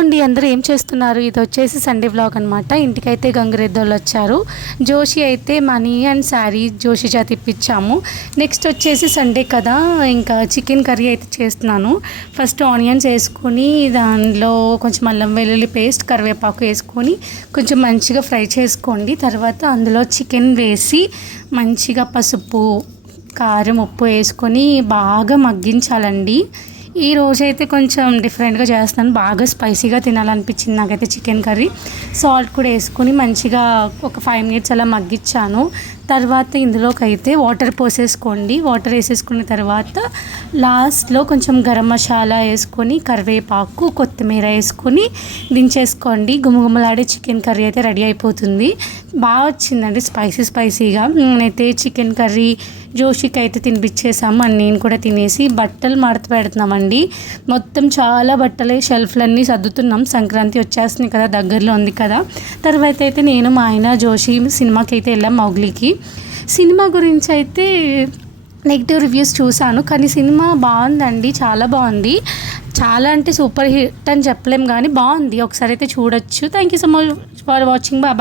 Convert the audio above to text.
అండి, అందరూ ఏం చేస్తున్నారు? ఇది వచ్చేసి సండే వ్లాగ్ అనమాట. ఇంటికైతే గంగిరెద్దోళ్ళు వచ్చారు. జోషి అయితే మనీ అండ్ శారీ జోషి చేత ఇప్పించాము. నెక్స్ట్ వచ్చేసి సండే కదా, ఇంకా చికెన్ కర్రీ అయితే చేస్తున్నాను. ఫస్ట్ ఆనియన్స్ వేసుకొని దానిలో కొంచెం అల్లం వెల్లుల్లి పేస్ట్, కరివేపాకు వేసుకొని కొంచెం మంచిగా ఫ్రై చేసుకోండి. తర్వాత అందులో చికెన్ వేసి మంచిగా పసుపు, కారం, ఉప్పు వేసుకొని బాగా మగ్గించాలండి. ఈ రోజైతే కొంచెం డిఫరెంట్గా చేస్తాను. బాగా స్పైసీగా తినాలనిపించింది నాకైతే చికెన్ కర్రీ. సాల్ట్ కూడా వేసుకొని మంచిగా ఒక 5 minutes అలా మగ్గించాను. తర్వాత ఇందులోకి అయితే వాటర్ పోసేసుకోండి. వాటర్ వేసేసుకున్న తర్వాత లాస్ట్లో కొంచెం గరం మసాలా వేసుకొని కరివేపాకు, కొత్తిమీర వేసుకొని దించేసుకోండి. గుమగుమలాడే చికెన్ కర్రీ అయితే రెడీ అయిపోతుంది. బాగా వచ్చిందండి స్పైసీగా. నేనైతే చికెన్ కర్రీ జోషికి అయితే తినిపించేసాము అని నేను కూడా తినేసి బట్టలు మడత పెడుతున్నామండి. మొత్తం చాలా బట్టలే షెల్ఫ్లన్నీ సర్దుతున్నాం. సంక్రాంతి వచ్చేస్తుంది కదా, దగ్గరలో ఉంది కదా. తర్వాత అయితే నేను మా ఆయన జోషి సినిమాకి అయితే వెళ్ళాం మౌగ్లీకి. సినిమా గురించి అయితే నెగిటివ్ రివ్యూస్ చూశాను, కానీ సినిమా బాగుందండి, చాలా బాగుంది. చాలా అంటే సూపర్ హిట్ అని చెప్పలేం కానీ బాగుంది. ఒకసారి అయితే చూడొచ్చు. Thank you so much for watching. Bye.